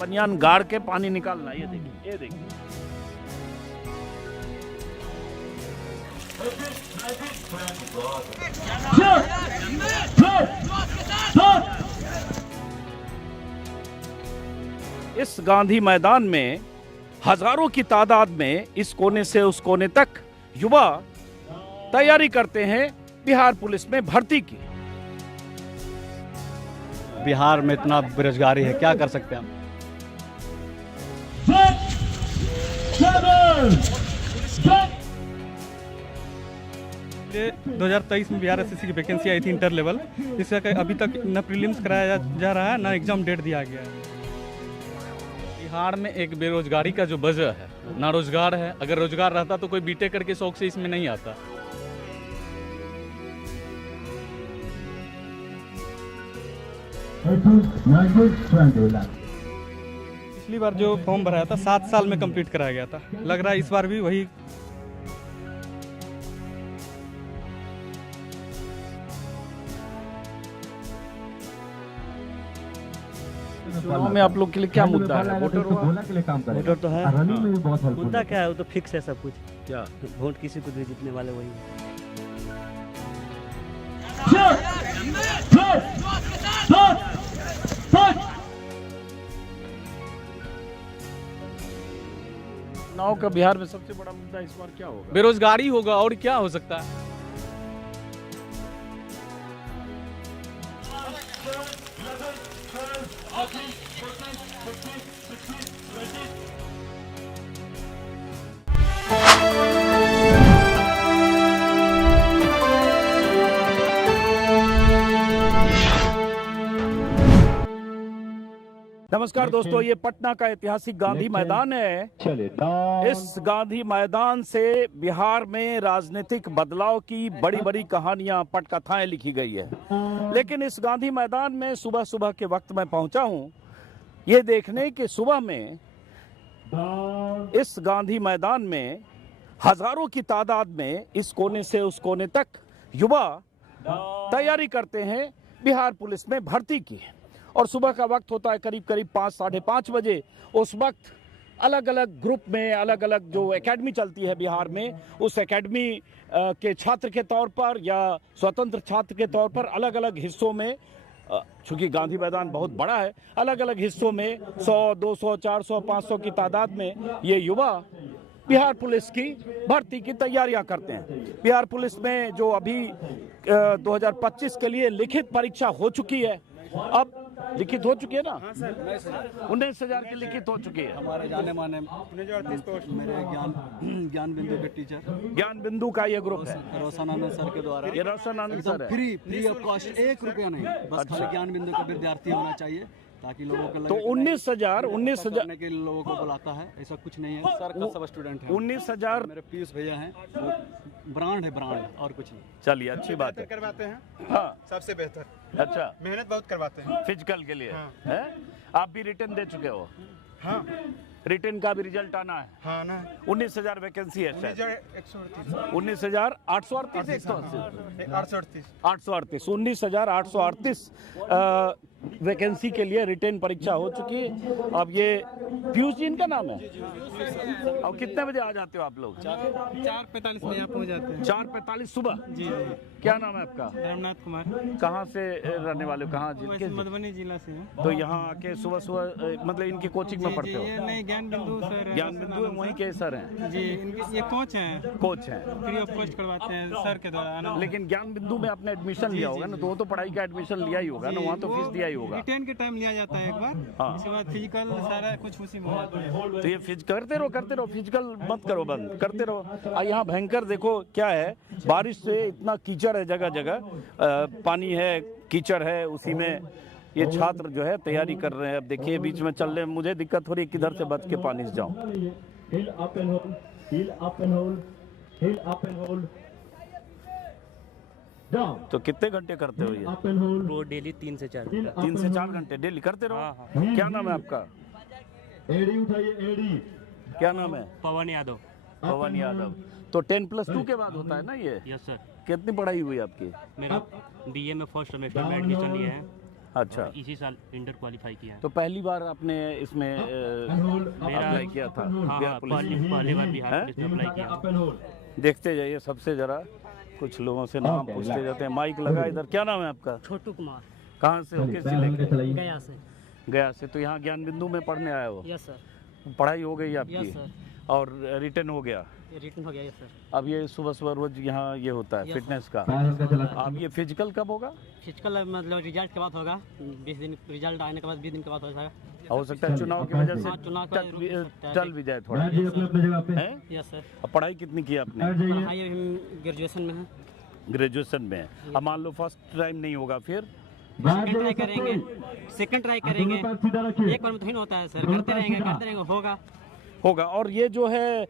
बनियान गाड़ के पानी निकालना। ये देखिए, ये देखिए। इस गांधी मैदान में हजारों की तादाद में इस कोने से उस कोने तक युवा तैयारी करते हैं बिहार पुलिस में भर्ती की। बिहार में इतना बेरोजगारी है, क्या कर सकते हैं हम? 2023 में बिहार एसएससी की वैकेंसी आई थी इंटर लेवल, जिसका अभी तक न प्रीलिम्स कराया जा रहा है, न एग्जाम डेट दिया गया है। बिहार में एक बेरोजगारी का जो वजह है, ना रोजगार है। अगर रोजगार रहता तो कोई बीटेक करके शौक से इसमें नहीं आता। पिछली बार जो फॉर्म भराया था 7 साल में कंप्लीट कराया गया था, लग रहा है इस बार भी वही। चुनाव में आप लोग के लिए क्या मुद्दा है? वोटर वोटर तो है, मुद्दा क्या है? वो तो फिक्स है सब कुछ। क्या वोट किसी को भी जीतने वाले वही है। चुनाव का बिहार में सबसे बड़ा मुद्दा इस बार क्या होगा? बेरोजगारी होगा, और क्या हो सकता है। नमस्कार दोस्तों, ये पटना का ऐतिहासिक गांधी मैदान है। इस गांधी मैदान से बिहार में राजनीतिक बदलाव की बड़ी बड़ी कहानियां, पटकथाएं लिखी गई है। लेकिन इस गांधी मैदान में सुबह सुबह के वक्त मैं पहुंचा हूं ये देखने कि सुबह में इस गांधी मैदान में हजारों की तादाद में इस कोने से उस कोने तक युवा तैयारी करते हैं बिहार पुलिस में भर्ती की। और सुबह का वक्त होता है करीब करीब 5, साढ़े 5 बजे। उस वक्त अलग अलग ग्रुप में अलग अलग जो एकेडमी चलती है बिहार में, उस एकेडमी के छात्र के तौर पर या स्वतंत्र छात्र के तौर पर अलग अलग हिस्सों में, चूंकि गांधी मैदान बहुत बड़ा है, अलग अलग हिस्सों में 100, 200, 400, 500 की तादाद में ये युवा बिहार पुलिस की भर्ती की तैयारियां करते हैं। बिहार पुलिस में जो अभी 2025 के लिए लिखित परीक्षा हो चुकी है, अब लिखित हो चुकी है ना? 19,000 की लिखित हो चुकी है। हमारे जाने माने मेरे ज्ञान बिंदु के टीचर, ज्ञान बिंदु का ये ग्रुप है, रोशन आनंद सर के द्वारा। ये रोशन आनंद सर है। फ्री ऑफ कॉस्ट, 1 रुपया नहीं, बस खाली ज्ञान बिंदु का विद्यार्थी होना चाहिए, ताकि लोगों को लगे। तो 19,000 के लोगों को बुलाता है, ऐसा कुछ नहीं है। सर का सब स्टूडेंट है। 19,000 मेरे पीयूष भैया हैं, ब्रांड है, ब्रांड, और कुछ नहीं। चलिए, अच्छी बात है। करवाते हैं, हाँ, सबसे बेहतर। अच्छा, मेहनत बहुत करवाते हैं फिजिकल के लिए। हाँ। है? आप भी रिटर्न दे चुके हो? हाँ, रिटर्न का भी रिजल्ट आना है। हाँ ना। 19,000 वैकेंसी है शायद। 19,838 19,838 838 19,838 वैकेंसी के लिए रिटर्न परीक्षा हो चुकी है। अब ये पीयूष जी इनका नाम है। और कितने बजे आ जाते हो आप लोग? 4:45 में यहाँ पहुँच जाते हैं। 4:45 सुबह? जी। क्या नाम है आपका? धर्मनाथ कुमार। कहाँ से रहने वाले हो? कहाँ जिनके? मधुबनी जिला से हैं। तो यहाँ आके सुबह सुबह मतलब इनकी कोचिंग में पढ़ते हो? नहीं, ज्ञान बिंदु सर। ज्ञान बिंदु वहीं के सर हैं जी, ये कोच हैं। कोच हैं, फ्री ऑफ कॉस्ट करवाते हैं सर के द्वारा। लेकिन ज्ञान बिंदु में आपने एडमिशन लिया होगा ना, तो वो तो पढ़ाई का एडमिशन लिया ही होगा ना, वहाँ तो फीस दिया ही होगा। रिटर्न के टाइम लिया जाता है एक बार, हाँ। उसके बाद फिजिकल सारा कुछ उसी में हो जाता है। तो ये करते रहो, फिजिकल मत करो, बंद करते रहो। यहाँ भयंकर देखो क्या है, बारिश से इतना कीचड़ है, जगह जगह पानी है, कीचड़ है, उसी में ये छात्र जो है तैयारी कर रहे हैं। अब देखिए बीच में चलने में मुझे दिक्कत हो रही है, किधर से बच के पानी से जाऊं। तो कितने घंटे करते हो ये? वो डेली 3 से 4 3 से 4 घंटे डेली करते रहो। क्या नाम है आपका? क्या नाम है? पवन यादव। पवन यादव। तो 10+2 के बाद होता है ना ये? Yes sir. कितनी पढ़ाई हुई आपकी? मेरा बीए में फर्स्ट सेमेस्टर में एडमिशन लिया है। अच्छा। और इसी साल इंटर क्वालिफाई किया है। तो पहली बार आपने इसमें अप्लाई किया था हाँ बिहार पुलिस में? पहली बार बिहार पुलिस में अप्लाई किया। देखते जाइए सबसे जरा कुछ लोगों से नाम पूछते जाते हैं। माइक लगा इधर। क्या नाम है आपका? छोटू कुमार। कहाँ से हो? किस जिले के? गया से। गया से। तो यहाँ ज्ञान बिंदु में पढ़ने आए हो? Yes sir. पढ़ाई हो गई आपकी? Yes sir. और रिटर्न हो गया? रिटर्न हो गया। Yes sir. अब ये सुबह सुबह रोज यहाँ ये होता है Yes, फिटनेस का। अब ये फिजिकल कब होगा? फिजिकल मतलब रिजल्ट के बाद होगा। 20 दिन रिजल्ट आने के बाद 20 दिन के बाद हो जाएगा। हो सकता है चुनाव की वजह हाँ, चुनाव से का रुक सकता है। चल भी जाए थोड़ा। हैं? Yes sir. अब पढ़ाई कितनी की आपने? पढ़ाई अभी ग्रेजुएशन में है। ग्रेजुएशन में। अब मान लो फर्स्ट टाइम नहीं होगा फिर? सेकंड ट्राई करेंगे। सेकंड ट्राई करेंगे। एक बार में तो नहीं होता है सर। करते रहेंगे होगा। और ये जो है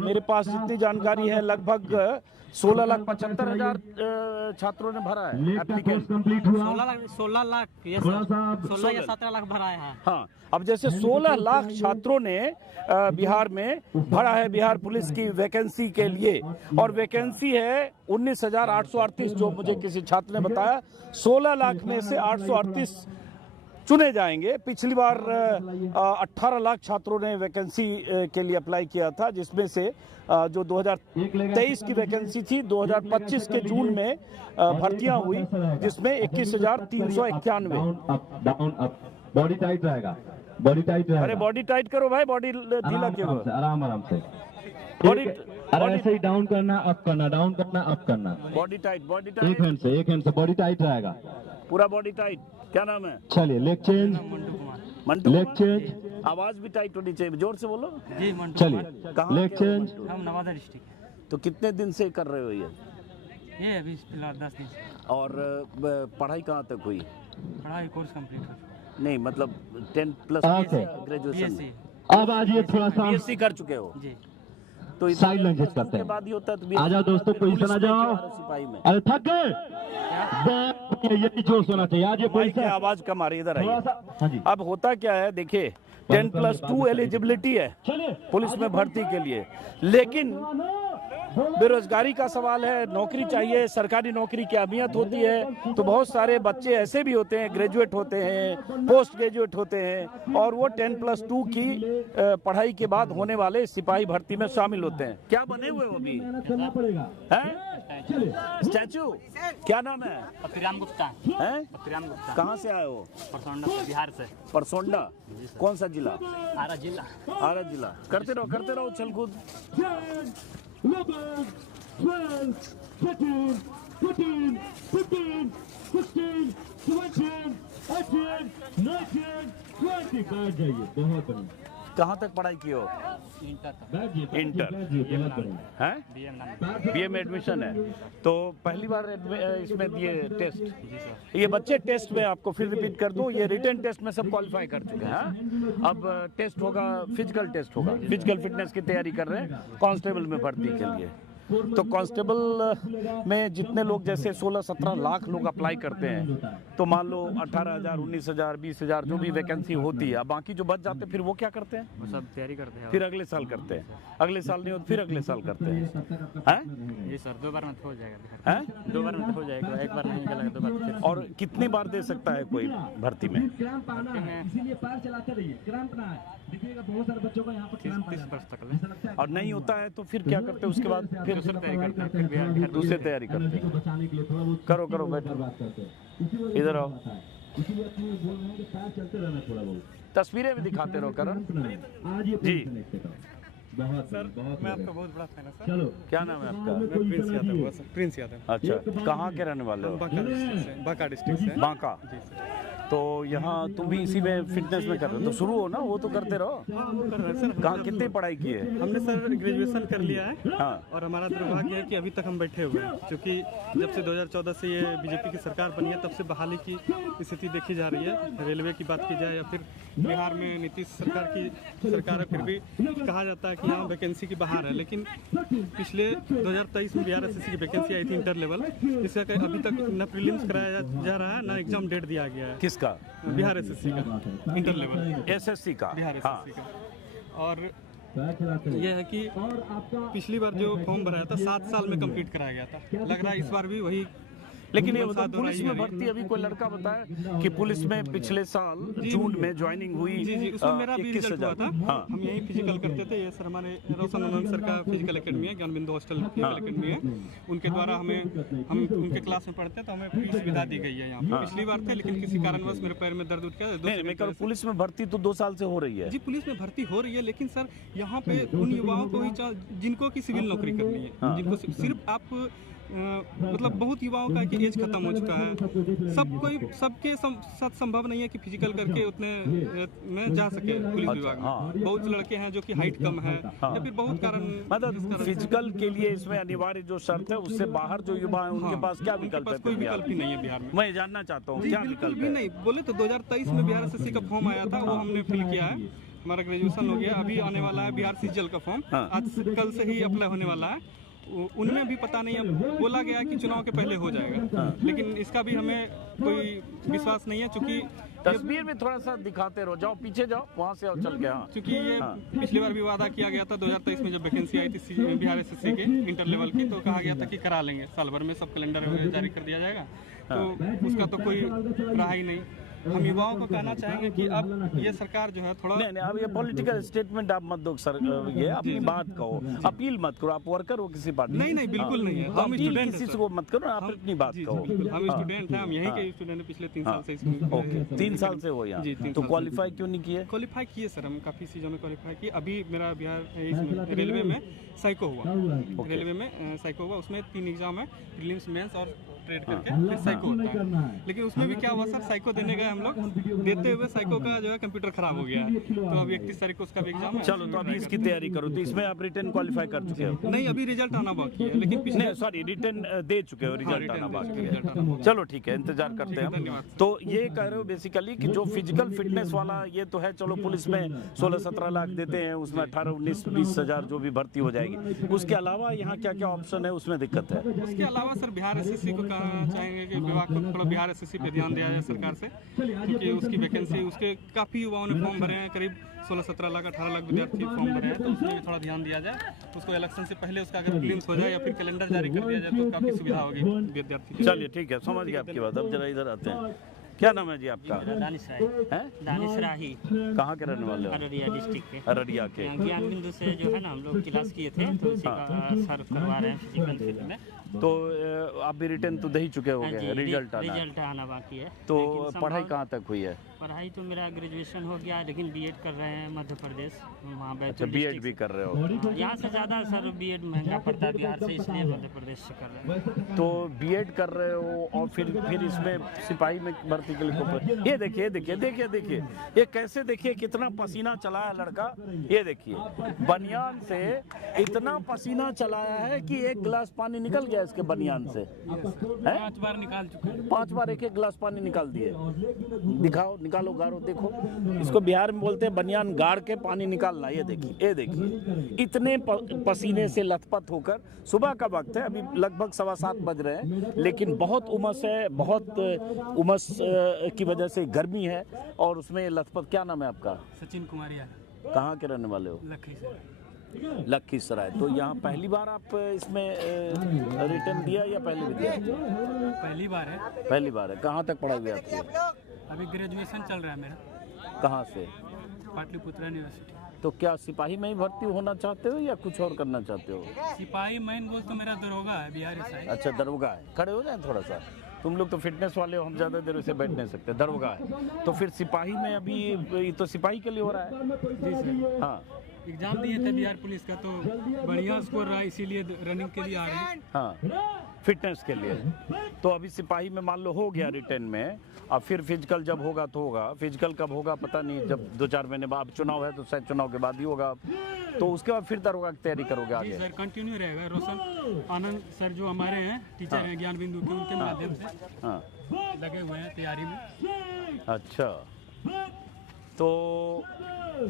मेरे पास जितनी जानकारी है लगभग 16,75,000 छात्रों ने भरा है एप्लीकेशन। 16 lakh yes sir. 16 या 17 लाख भरा है। हाँ। अब जैसे 16 लाख छात्रों ने बिहार में भरा है बिहार पुलिस की वैकेंसी के लिए, और वैकेंसी है 19,838 जो मुझे किसी छात्र ने बताया। 16 लाख में से 838 चुने जाएंगे। पिछली बार 18 लाख छात्रों ने वैकेंसी के लिए अप्लाई किया था, जिसमें से जो 2023 की वैकेंसी थी 2025 के जून में भर्तियां हुई, जिसमें 21,391। बॉडी टाइट रहेगा, बॉडी टाइट रहेगा। अरे बॉडी टाइट करो भाई, बॉडी ढीला क्यों? आराम से बॉडी ऐसे ही डाउन करना, अप करना, डाउन करना, अप करना। बॉडी टाइट, बॉडी एक टाइट, हैंड से बॉडी टाइट रहेगा। पूरा बॉडी टाइट। क्या नाम है? चलिए leg change, Mantu. Leg change. आवाज भी टाइट होनी चाहिए, जोर से बोलो। जी मंटू। चलिए कहाँ लेग के? चेंज। हम नवादा डिस्ट्रिक्ट। तो कितने दिन से कर रहे हो ये अभी फिलहाल 10 दिन से। और पढ़ाई कहाँ तक हुई? पढ़ाई कोर्स कंप्लीट हो चुका। नहीं मतलब 10 प्लस Okay. ग्रेजुएशन। BSc। अब आज ये थोड़ा सा बीएससी कर चुके हो? जी। तो साइड लैंग्वेज करते के हैं। बाद ही होता है तो आ जाओ दोस्तों, पोजीशन आ जाओ। सिपाही में अरे थक गए, यही जोश होना चाहिए। आज ये माइक की पोजीशन आवाज कम आ रही है, इधर थोड़ा आइए। सा। हाँ जी अब होता क्या है देखिए, 10+2 एलिजिबिलिटी है पुलिस में भर्ती के लिए, लेकिन बेरोजगारी का सवाल है, नौकरी चाहिए, सरकारी नौकरी की अहमियत होती है। तो बहुत सारे बच्चे ऐसे भी होते हैं, ग्रेजुएट होते हैं, पोस्ट ग्रेजुएट होते हैं, और वो 10+2 की पढ़ाई के बाद होने वाले सिपाही भर्ती में शामिल होते हैं। क्या बने हुए हो अभी? करना पड़ेगा। स्टैचू। क्या नाम है? अपिराम गुप्ता। हैं? अपिराम गुप्ता। कहाँ से आए हो? परसोंडा से, बिहार से। परसोंडा। कौन सा जिला? आरा जिला। आरा जिला। करते रहो उछल कूद। 11, 12, 13, 14, 15, 16, 17, 18, 19, 20। बैठ जाइए, बहुत बढ़िया। कहाँ तक पढ़ाई की हो? इंटर तक। बैठ जाइए, इंटर। बहुत बढ़िया। हैं? बीएम नाम। बीए में एडमिशन है, तो पहली बार इसमें दिए टेस्ट। ये बच्चे टेस्ट में, आपको फिर रिपीट कर दूं, ये रिटन टेस्ट में सब क्वालिफाई कर चुके हैं। हाँ? अब टेस्ट होगा, फिजिकल टेस्ट होगा। फिजिकल फिटनेस की तैयारी कर रहे हैं कांस्टेबल में भर्ती के लिए। तो कांस्टेबल में जितने लोग, जैसे 16-17 लाख लोग अप्लाई करते हैं, तो मान लो 18,000, 19,000, 20,000 जो भी वैकेंसी होती है, अब बाकी जो बच जाते हैं फिर वो क्या करते हैं? वो सब तैयारी करते हैं। फिर अगले साल करते हैं। अगले साल नहीं हो तो फिर अगले साल करते हैं। जी सर, 2 बार में तो हो जाएगा। हैं? 2 बार में तो हो जाएगा, एक बार नहीं निकलेगा, 2 बार फिर। और कितनी बार दे सकता है कोई भर्ती में? क्रैम्प आना है, इसीलिए पैर चलाते रहिए। क्रैम्प ना है, देखिएगा बहुत सारे बच्चों का यहाँ पर क्रैम्प आ 30 जाता वर्ष तक है। और नहीं होता है तो फिर क्या करते हैं उसके बाद? फिर दूसरी तैयारी करते हैं, फिर बिहार दूसरे तैयारी करते हैं। बचाने के लिए थोड़ा बहुत करो बैठो, बात करते हैं। इधर आओ। इसीलिए अपने बोल रहे हैं कि पैर चलते रहना थोड़ा बहुत। तस्वीरें भी दिखाते रहो करण आज ये जी। बहुत सर, बहुत मैं आपका बहुत बड़ा फैन है सर। चलो। क्या नाम है आपका? मैं प्रिंस यादव हुआ सर, प्रिंस यादव। अच्छा, कहाँ के रहने वाले हो? बांका डिस्ट्रिक्ट से। बांका। जी सर। तो यहाँ तुम भी इसी में फिटनेस में कर रहे हो, तो शुरू हो ना, वो तो करते रहो। हाँ वो कर रहे हैं सर। कहाँ कितनी पढ़ाई की है? हमने सर ग्रेजुएशन कर लिया है। हाँ। और हमारा दुर्भाग्य है कि अभी तक हम बैठे हुए हैं, क्योंकि जब से 2014 से ये बीजेपी की सरकार बनी है, तब से बहाली की स्थिति देखी जा रही है। रेलवे की बात की जाए या फिर बिहार में नीतीश सरकार की सरकार है, फिर भी कहा जाता है कि यहाँ वैकेंसी की बहार है, लेकिन पिछले 2023 में बिहार एसएससी की वैकेंसी आई थी इंटर लेवल, जिसका कि अभी तक न प्रीलिम्स कराया जा रहा है, न एग्जाम डेट दिया गया है। किसका? बिहार एसएससी का इंटर लेवल। एसएससी का? बिहार हाँ। एसएससी का। और यह है कि पिछली बार जो फॉर्म भराया था 7 साल में कंप्लीट कराया गया था, लग रहा है इस बार भी वही लेकिन ये साथ मतलब पुलिस दोहराई में जा रही है। भर्ती अभी कोई लड़का बताया कि पुलिस में पिछले साल जून में ज्वाइनिंग हुई। जी जी, उसमें मेरा भी रिजल्ट हुआ था। 21,000। हाँ हम यहीं फिजिकल करते थे। ये सर हमारे रोशन आनंद सर का फिजिकल एकेडमी है, ज्ञान बिंदु हॉस्टल फिजिकल एकेडमी है। उनके द्वारा हम उनके क्लास में पढ़ते हैं तो हमें फ्री सुविधा दी गई है यहाँ पे। पिछली बार थे लेकिन किसी कारणवश मेरे पैर में दर्द उठ गया। नहीं, मैं कह रहा हूं, पुलिस में भर्ती तो 2 साल से हो रही है। जी पुलिस में भर्ती हो रही है, लेकिन सर यहाँ पे उन युवाओं को ही जिनको की सिविल नौकरी करनी है, जिनको सिर्फ आप मतलब बहुत युवाओं का कि एज खत्म हो चुका है। सबके साथ संभव नहीं है कि फिजिकल करके उतने में जा सके पुलिस विभाग में। हाँ। बहुत लड़के हैं जो कि हाइट कम है या फिर बहुत कारण मतलब फिजिकल के लिए इसमें अनिवार्य जो शर्त है, उससे बाहर जो युवा है उनके पास क्या उनके विकल्प पास है? कोई फिर बिहार विकल्प ही नहीं है बिहार में। मैं जानना चाहता हूँ जी, क्या बिल्कुल विकल्प भी है? नहीं। बोले तो 2023 में बिहार एसएससी का फॉर्म आया था, वो हमने फिल किया है। हमारा ग्रेजुएशन हो गया, अभी आने वाला है बिहार सीजीएल का फॉर्म। हाँ। आज कल से ही अप्लाई होने वाला है। उनमें भी पता नहीं है, बोला गया है कि चुनाव के पहले हो जाएगा, लेकिन इसका भी हमें कोई विश्वास नहीं है। चूंकि तस्वीर में थोड़ा सा दिखाते रहो, जाओ पीछे जाओ, वहाँ से आओ चल के। हाँ क्योंकि ये पिछली बार भी वादा किया गया था 2023 में जब वैकेंसी आई थी बिहार एसएससी के इंटर लेवल की, तो कहा गया था कि करा लेंगे, साल भर में सब कैलेंडर जारी कर दिया जाएगा। तो उसका तो कोई रहा ही नहीं। हम युवाओं को कहना चाहेंगे कि अब ये सरकार जो है थोड़ा नहीं, अब ये पॉलिटिकल स्टेटमेंट आप मत दो सर, ये अपनी बात कहो, अपील मत करो। आप वर्कर हो किसी पार्टी? नहीं, बिल्कुल नहीं है। तो हम अपील स्टूडेंट किसी हैं, से को मत करो, आप अपनी बात जी, कहो। बिल्कुल। हम हाँ। स्टूडेंट हैं, हम यहीं के स्टूडेंट हैं पिछले 3 साल से इसमें। ओके, 3 साल से हो यहाँ। जी, 3 तो साल से। क्वालिफाई क्यों नहीं किए? क्वालिफाई किए सर, हम काफ़ी चीज़ों में क्वालिफाई किए। अभी मेरा बिहार इसमें रेलवे में साइको हुआ, रेलवे में साइको हुआ। उसमें 3 एग्जाम है, प्रीलिम्स, मेंस और ट्रेड करके फिर साइको होता है। लेकिन उसमें भी क्या हुआ सर, साइको देने गए हम लोग, देते हुए साइको का जो है कंप्यूटर खराब हो गया है। तो अभी 31 तारीख को उसका भी एग्जाम है। चलो, तो अभी इसकी तैयारी करो। तो इसमें आप रिटर्न क्वालिफाई कर चुके हो? नहीं, अभी रिजल्ट आना बाकी है, लेकिन पिछले नहीं, सॉरी, रिटर्न दे चुके हो, रिजल्ट रिटर्न आना दे बाकी चुके, है। रिजल्ट आना बाकी चलो ठीक है, इंतजार करते हैं हम। धन्यवाद। तो ये कह रहे हो बेसिकली कि जो फिजिकल फिटनेस वाला ये तो है, चलो पुलिस में 16-17 लाख देते हैं, उसमें 18-19-20 हजार जो भी भर्ती हो जाएगी। उसके अलावा यहाँ क्या क्या ऑप्शन है, उसमें दिक्कत है? उसके अलावा सर बिहार एसएससी को कहना चाहेंगे कि विभाग को थोड़ा बिहार एसएससी पे ध्यान दिया जाए सरकार से, क्योंकि उसकी वैकेंसी, उसके काफ़ी युवाओं ने फॉर्म भरे हैं, करीब 16-17 लाख 18 लाख विद्यार्थी फॉर्म भरे हैं। तो उसमें भी थोड़ा ध्यान दिया जाए। उसको इलेक्शन से पहले उसका अगर प्रीलिम्स हो जाए या फिर कैलेंडर जारी कर दिया जाए तो काफ़ी सुविधा होगी विद्यार्थी की। चलिए ठीक है, समझ गया आपकी बात। अब जरा इधर आते हैं। क्या नाम है जी आपका? दानिश राय। हैं? दानिश राही, कहाँ के रहने वाले हो? अररिया डिस्ट्रिक्ट के। अररिया के। ज्ञान बिंदु से जो है ना हम लोग क्लास किए थे, तो उसी का सर्व करवा रहे हैं फिजिकल फील्ड में। तो आप भी रिटर्न तो दे ही चुके हो हाँ जी, गए, रिजल्ट आना है। रिजल्ट आना बाकी है। तो लेकिन पढ़ाई संभव- कहाँ तक हुई है? पढ़ाई तो मेरा ग्रेजुएशन हो गया, लेकिन बीएड कर रहे हैं मध्य प्रदेश, वहाँ अच्छा, बैतूल बीएड डिस्ट्रिक्ट भी कर रहे हो? से। यहाँ से ज़्यादा सर बीएड महंगा पड़ता है बिहार से, इसलिए मध्य प्रदेश से कर रहे हैं। तो बीएड कर रहे हो और फिर इसमें सिपाही में भर्ती के लिए ये देखिए ये कैसे, देखिए कितना पसीना चलाया लड़का। ये देखिए बनियान से इतना पसीना चलाया है कि 1 गिलास पानी निकल गया इसके बनियान से। 5 बार निकाल चुके हैं। 5 बार 1-1 गिलास पानी निकाल दिए। दिखाओ, निकालो, गारो, देखो। इसको बिहार में बोलते हैं बनियान गाड़ के पानी निकालना। ये देखिए इतने पसीने से लथपथ होकर, सुबह का वक्त है, अभी लगभग 7:15 बज रहे हैं, लेकिन बहुत उमस है, बहुत उमस की वजह से गर्मी है और उसमें लथपथ। क्या नाम है आपका? सचिन कुमारिया, कहाँ के रहने वाले हो? लखीसराय। तो यहाँ पहली बार आप इसमें रिटर्न दिया या पहले भी दिया? पहली बार है। पहली बार है। कहाँ तक पढ़ाई हुई आपकी? अभी ग्रेजुएशन चल रहा है मेरा, कहाँ से? पाटलिपुत्रा यूनिवर्सिटी। तो क्या सिपाही में ही भर्ती होना चाहते हो या कुछ और करना चाहते हो? सिपाही मेन गोल तो मेरा दरोगा है, बिहारी साइड। अच्छा, दरोगा है। खड़े हो जाए थोड़ा सा, तुम लोग तो फिटनेस वाले हो, हम ज़्यादा देर से बैठ नहीं सकते। दरोगा है तो फिर सिपाही में अभी ये तो सिपाही के लिए हो रहा है। जी सर, हाँ एग्जाम दिए थे बिहार पुलिस का, तो बढ़िया स्कोर रहा, इसीलिए रनिंग के लिए आ रहे हैं। हाँ, फिटनेस के लिए। तो अभी सिपाही में मान लो हो गया रिटर्न में, अब फिर फिजिकल जब होगा तो होगा। फिजिकल कब होगा पता नहीं, जब 2-4 महीने बाद चुनाव है तो शायद चुनाव के बाद ही होगा। तो उसके बाद फिर दरोगा की तैयारी करोगे जी आगे? सर, कंटिन्यू रहेगा। रोशन आनंद सर जो हमारे हैं टीचर हैं ज्ञान बिंदु के, उनके माध्यम से हाँ, लगे हुए हैं तैयारी में। अच्छा। तो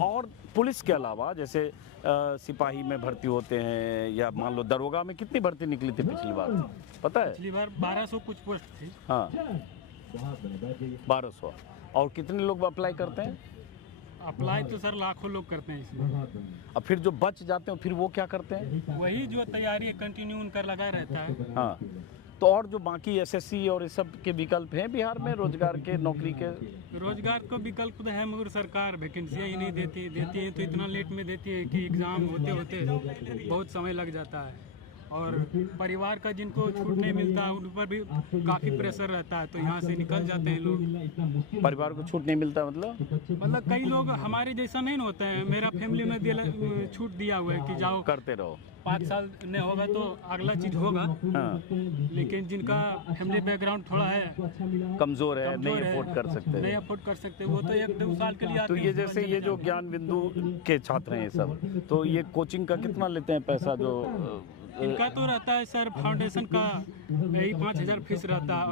और पुलिस के अलावा जैसे सिपाही में भर्ती होते हैं या मान लो दरोगा में कितनी भर्ती निकली थी पिछली बार पता है? पिछली बार 1200 कुछ पोस्ट थी। हाँ, 1200। और कितने लोग अप्लाई करते हैं? अप्लाई तो सर लाखों लोग करते हैं इसमें। और फिर जो बच जाते हैं फिर वो क्या करते हैं? वही जो तैयारी कंटिन्यू उनका लगा रहता है। हाँ, तो और जो बाकी एसएससी और इस सब के विकल्प हैं बिहार में रोजगार के, नौकरी के? रोजगार को विकल्प तो है मगर सरकार वैकेंसियाँ ही नहीं देती है तो इतना लेट में देती है कि एग्ज़ाम होते होते बहुत समय लग जाता है। और परिवार का जिनको छूट नहीं मिलता उन पर भी काफ़ी प्रेशर रहता है, तो यहाँ से निकल जाते हैं लोग। परिवार को छूट नहीं मिलता मतलब कई लोग हमारे जैसा नहीं ना होते हैं। मेरा फैमिली में छूट दिया हुआ है कि जाओ करते रहो, 5 साल नहीं होगा तो अगला चीज होगा। हाँ। लेकिन जिनका फैमिली बैकग्राउंड थोड़ा है, कमजोर है, नहीं अफोर्ड कर सकते, नहीं अफोर्ड कर सकते, वो तो 1-2 साल के लिए आते तो ये जैसे ये जो ज्ञान बिंदु के छात्र हैं ये सब, तो ये कोचिंग का कितना लेते हैं पैसा? जो इनका तो रहता है सर फाउंडेशन का यही 5,000 फीस रहता है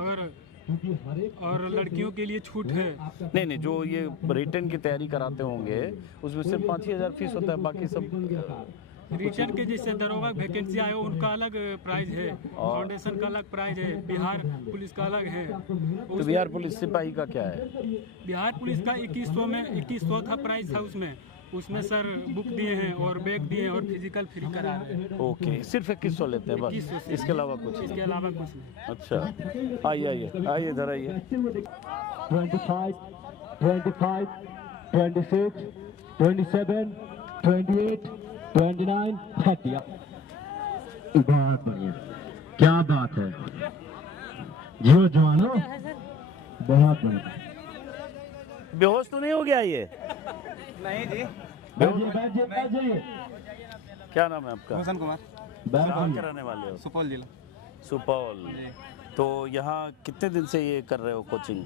और लड़कियों के लिए छूट है। नहीं, जो ये रिटर्न की तैयारी कराते होंगे उसमें सिर्फ 5,000 फीस होता है, बाकी सब रिटर्न के जैसे दरोगा वैकेंसी आए उनका अलग प्राइस है, फाउंडेशन का अलग प्राइस है, बिहार पुलिस का अलग है। तो बिहार पुलिस सिपाही का क्या है? बिहार पुलिस का 2100 था प्राइस था उसमें सर बुक दिए हैं और बैग दिए हैं और फिजिकल फ्री करा रहे हैं। ओके, सिर्फ 2100 लेते हैं बस, 2100 इसके अलावा कुछ? इसके अलावा कुछ नहीं। अच्छा, आइए इधर आइए। 25, 25, 26, 27, 28, 29, 30। बहुत बढ़िया, क्या बात है, जियो जवानों, बहुत बढ़िया। बेहोश तो नहीं हो गया ये? नहीं जी। बैठ जाइए। क्या नाम है आपका? भूषण कुमार, कहाँ के रहने वाले हो? सुपौल जिला। सुपौल। तो यहाँ कितने दिन से ये कर रहे हो कोचिंग?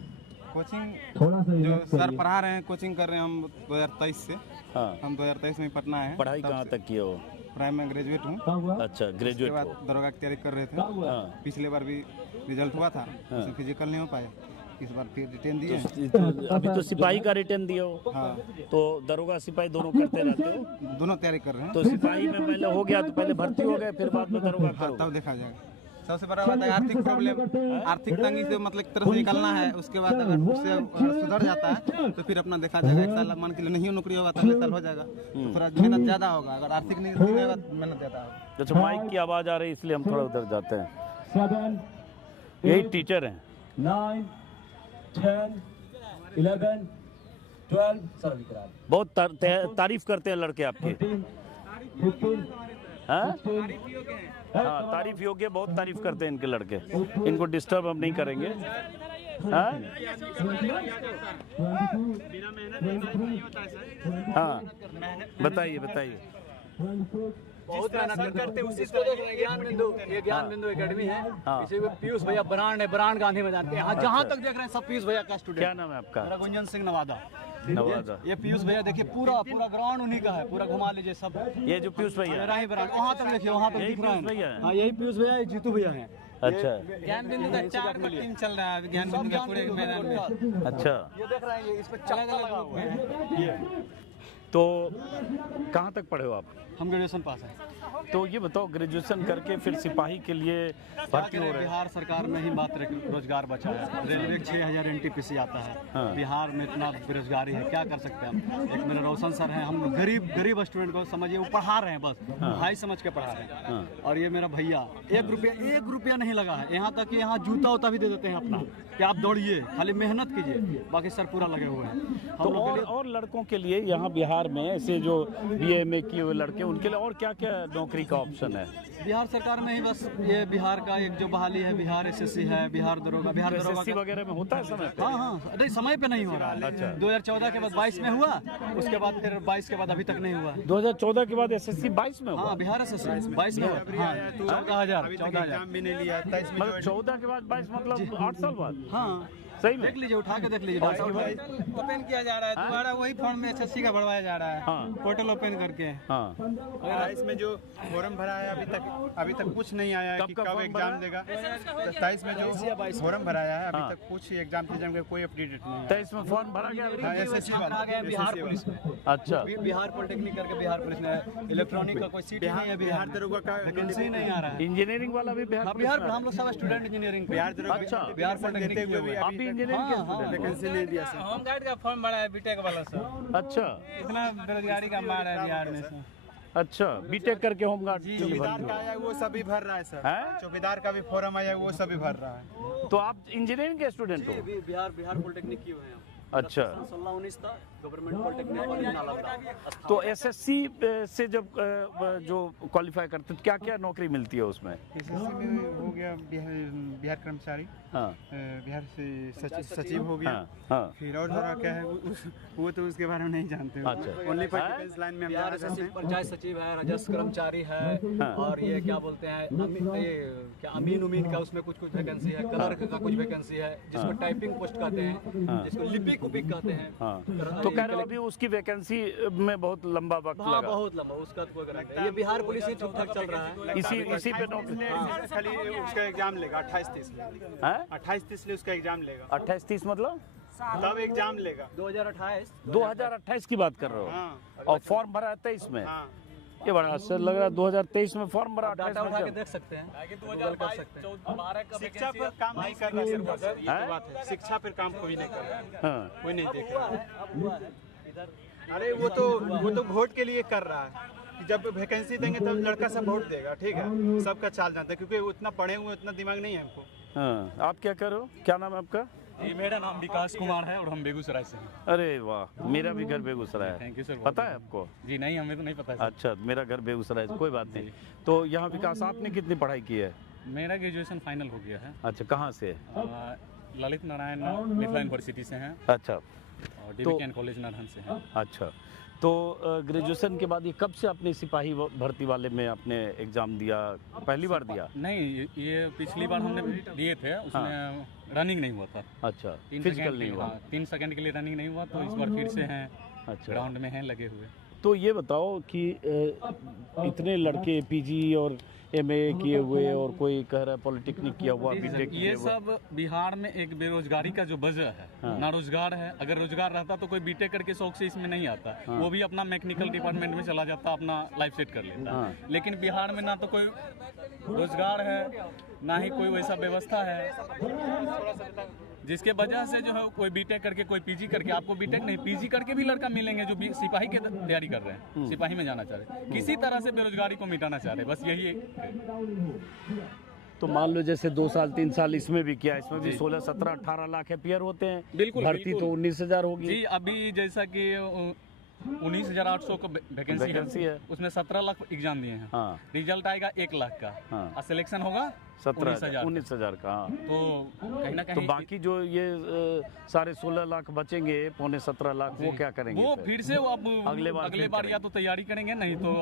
कोचिंग थोड़ा सा जो सर पढ़ा रहे हैं, कोचिंग कर रहे हैं हम 2023 से। हाँ। हम 2023 में पटना है। पढ़ाई कहाँ तक की हो? प्राइम में ग्रेजुएट हूँ। अच्छा, उसके ग्रेजुएट बाद हो। दरोगा की तैयारी कर रहे थे। हाँ। पिछले बार भी रिजल्ट हुआ था, उसमें फिजिकल नहीं हो पाया, इस बार फिर रिटेन दिए। तो अभी तो सिपाही का रिटर्न दिए हो, हाँ, तो दरोगा सिपाही दोनों करते रहते हो? दोनों तैयारी कर रहे हैं। तो सिपाही में पहले हो गया तो पहले भर्ती हो गए, फिर बाद में दरोगा हाँ, करो? तब देखा जाएगा। सबसे बड़ा बात है आर्थिक प्रॉब्लम, आर्थिक तंगी से मतलब एक तरह से निकलना है। उसके बाद अगर उससे सुधर जाता है तो फिर अपना देखा जाएगा। 1 साल मान के लिए नहीं नौकरी होगा तो अगले साल हो जाएगा, तो थोड़ा मेहनत ज्यादा होगा। अगर आर्थिक नहीं होगा तो मेहनत ज्यादा होगा। अच्छा, माइक की आवाज आ रही है इसलिए हम थोड़ा उधर जाते हैं। 7, यही टीचर हैं? 9, 10, 11, 12, सर विक्रांत, बहुत तारीफ करते हैं लड़के आपके। 15, हाँ? 16, हाँ, तारीफ योग्य, बहुत तारीफ करते हैं इनके लड़के। इनको डिस्टर्ब हम नहीं करेंगे। हाँ? हाँ, बताइए। बहुत मेहनत करते हैं। उसी तरह ज्ञान बिंदु, ये ज्ञान बिंदु एकेडमी है। इसी में पीयूष भैया ब्रांड है, ब्रांड गांधी में जानते हैं। जहाँ तक देख रहे हैं सब पीयूष भैया का स्टूडेंट। क्या नाम है आपका? मेरा गुंजन सिंह नवादा। नवादा। ये पीयूष भैया देखिए, पूरा ग्राउंड उन्हीं का है, पूरा घुमा लीजिए सब। ये जो पीयूष भैया मेरा ही ब्रांड, वहाँ तक देखिए, वहाँ तक यही दिख रहा पीयूष भैया है। है? हाँ, यही पीयूष भैया, ये जीतू भैया है। अच्छा, ज्ञान बिंदु का 4 का टीम चल रहा है। ज्ञान बिंदु के पूरे मैदान में। अच्छा। ये देख रहे हैं, ये इस पर चक्का लगा हुआ है। तो कहाँ तक पढ़े हो आप? हम ग्रेजुएशन पास है। तो ये बताओ, ग्रेजुएशन करके फिर सिपाही के लिए भर्ती हो रहे हैं? बिहार सरकार में ही मात्र रोजगार बचा है। रेलवे 6000 NTPC आता है। हाँ। बिहार में इतना बेरोजगारी है, क्या कर सकते हैं हम। एक मेरे रोशन सर हैं, हम गरीब स्टूडेंट को समझिए, वो पढ़ा रहे हैं, बस भाई समझ के पढ़ा रहे हैं। हाँ। और ये मेरा भैया 1 रुपया नहीं लगा है। यहाँ तक कि यहाँ जूता उता भी दे देते हैं अपना, कि आप दौड़िए, खाली मेहनत कीजिए, बाकी सर पूरा लगे हुए हैं। तो और लड़कों के लिए यहाँ बिहार में ऐसे जो BA किए हुए लड़के, उनके लिए और क्या क्या नौकरी का ऑप्शन है? बिहार सरकार में ही बस ये बिहार का एक जो बहाली है, बिहार SSC है, बिहार दरोगा SSC वगैरह में होता है समय पे? हाँ, नहीं समय पे नहीं हो रहा है। अच्छा। 2014 के बाद 22 में हुआ, उसके बाद फिर 22 के बाद अभी तक नहीं हुआ। 2014 के बाद SSC 22 में हुआ? हाँ, बिहार SSC 22 में हुआ। हाँ, 14,000 एग्जाम भी नहीं लिया। 23 में मतलब 14 के बाद 22 मतलब 8 साल बाद? हाँ, सही में? देख लीजिए, उठा के देख लीजिए। ओपन किया जा रहा है दोबारा, वही फॉर्म में SSC का भरवाया जा रहा है। हाँ। पोर्टल ओपन करके। हाँ। और इसमें जो फॉर्म भरा है अभी तक कुछ नहीं आया है कि कब एग्जाम देगा। 27 में जो फॉर्म भराया है अभी तक कुछ एग्जाम का कोई अपडेट नहीं। 23 में फॉर्म भरा गया? SSC वाला आ गए बिहार पुलिस में। अच्छा। बिहार पॉलिटेक्निक करके बिहार पुलिस ने इलेक्ट्रॉनिक का कोई सीट नहीं है। बिहार दरोगा का वैकेंसी नहीं आ रहा है। इंजीनियरिंग वाला भी बिहार? हाँ, बिहार हम लोग सब स्टूडेंट इंजीनियरिंग। बिहार दरोगा अच्छा। बिहार पॉलिटेक्निक देते हुए भी आप भी इंजीनियरिंग के स्टूडेंट? वैकेंसी नहीं दिया सर। होमगार्ड का फॉर्म भरा है बीटेक वाला सर। अच्छा। इतना बेरोजगारी का मार है बिहार में सर। अच्छा, बीटेक करके होमगार्ड के लिए चौकीदार भर्ती का हो। आया है, वो सभी भर रहा है सर। हैं? चौकीदार का भी फॉर्म आया है, वो सभी भर रहा है। तो आप इंजीनियरिंग के स्टूडेंट हो? बिहार पॉलिटेक्निक किए हुए हैं। अच्छा, 16-19 था गवर्नमेंट पॉलिटेक्निक कॉलेज नालंदा। तो एसएससी से जब जो क्वालिफाई करते तो क्या क्या नौकरी मिलती है उसमें? एसएससी में हो गया बिहार कर्मचारी, हाँ बिहार से सचिव हो गया। हाँ हाँ। फिर और जरा क्या है वो तो उसके बारे में नहीं जानते। अच्छा। ओनली फॉर डिफेंस लाइन में हम बिहार जाना चाहते हैं। पंचायत सचिव है, राजस्व कर्मचारी है, हाँ। और ये क्या बोलते हैं अमीन उमीन का उसमें कुछ वैकेंसी है, क्लर्क का कुछ वैकेंसी है, जिसको टाइपिंग पोस्ट कहते हैं, जिसको लिपिक उपिक कहते हैं। हाँ। तो कह रहे हो अभी उसकी वैकेंसी में बहुत लंबा वक्त हाँ लगा। बहुत लंबा, उसका तो कोई गारंटी नहीं। ये बिहार पुलिस ही ठीक ठाक चल रहा है। इसी पे नौकरी खाली उसका एग्जाम लेगा 28-30 में। है? 28-30 में उसका एग्जाम लेगा, 28-30 मतलब तब एग्जाम लेगा। 2028 की बात कर रहे हो? हाँ और फॉर्म भरा है 23 में? हाँ। ये बड़ा आश्चर्य लग रहा है, 2023 में फॉर्म भरा, डाटा 28 उठा के में देख सकते हैं, गूगल कर सकते हैं। शिक्षा पर काम नहीं कर रहा सर, ये तो बात है। शिक्षा पर काम कोई नहीं कर रहा, हाँ। कोई नहीं देख रहा। अरे वो तो वोट के लिए कर रहा है कि जब वैकेंसी देंगे तब लड़का सब वोट देगा, ठीक है। सबका चाल जानता है, क्योंकि उतना पढ़े हुए उतना दिमाग नहीं है हमको। हाँ। आप क्या करो, क्या नाम है आपका? मेरा नाम विकास कुमार है और हम बेगूसराय से हैं। अरे वाह, मेरा भी घर बेगूसराय है। Thank you sir. पता है आपको? जी नहीं, हमें तो नहीं पता है। अच्छा, मेरा घर बेगूसराय है, कोई बात नहीं। तो यहाँ विकास आपने कितनी पढ़ाई की है? मेरा ग्रेजुएशन फाइनल हो गया है। अच्छा, कहाँ से? ललित नारायण मिथिला यूनिवर्सिटी से हैं अच्छा, और डीबीकेएन कॉलेज नारायण से हैं। अच्छा। तो ग्रेजुएशन के बाद ये कब से अपने सिपाही भर्ती वाले में आपने एग्जाम दिया? पहली बार दिया? नहीं, ये पिछली बार हमने दिए थे, उसमें रनिंग नहीं हुआ था। अच्छा, फिजिकल नहीं हुआ? 3 सेकंड के लिए रनिंग नहीं हुआ, तो इस बार फिर से हैं, अच्छा, ग्राउंड में हैं लगे हुए। तो ये बताओ कि इतने लड़के पीजी और एमए किए हुए और कोई कह रहा है पॉलिटेक्निक किया हुआ, बीटेक किए ये हुआ। सब बिहार में एक बेरोजगारी का जो वजह है, हाँ। ना रोजगार है। अगर रोजगार रहता तो कोई बीटेक करके शौक से इसमें नहीं आता, हाँ। वो भी अपना मैकेनिकल डिपार्टमेंट में चला जाता, अपना लाइफ सेट कर लेता। हाँ। लेकिन बिहार में ना तो कोई रोजगार है, ना ही कोई वैसा व्यवस्था है, जिसके वजह से जो है कोई बीटेक करके, कोई पीजी करके, आपको बीटेक नहीं पीजी करके भी लड़का मिलेंगे जो सिपाही की तैयारी कर रहे हैं, सिपाही में जाना चाह रहे हैं, किसी तरह से बेरोजगारी को मिटाना चाह रहे हैं, बस यही तो मान लो जैसे 2 साल 3 साल इसमें भी किया, इसमें भी 16, 17, 18 लाख एपियर होते हैं। बिल्कुल, भर्ती बिल्कुल। तो 19,000 होगी जी। अभी जैसा कि 19,800 का वैकेंसी है, उसमें 17 लाख एग्जाम दिए हैं। हाँ। रिजल्ट आएगा 1 लाख का, हाँ। और सिलेक्शन होगा 19,000 का। हाँ। तो कहीं ना तो कहीं बाकी जो ये सारे 16 लाख बचेंगे, पौने 17 लाख, वो क्या करेंगे? वो फिर से वो अब अगले बार या तो तैयारी करेंगे, नहीं तो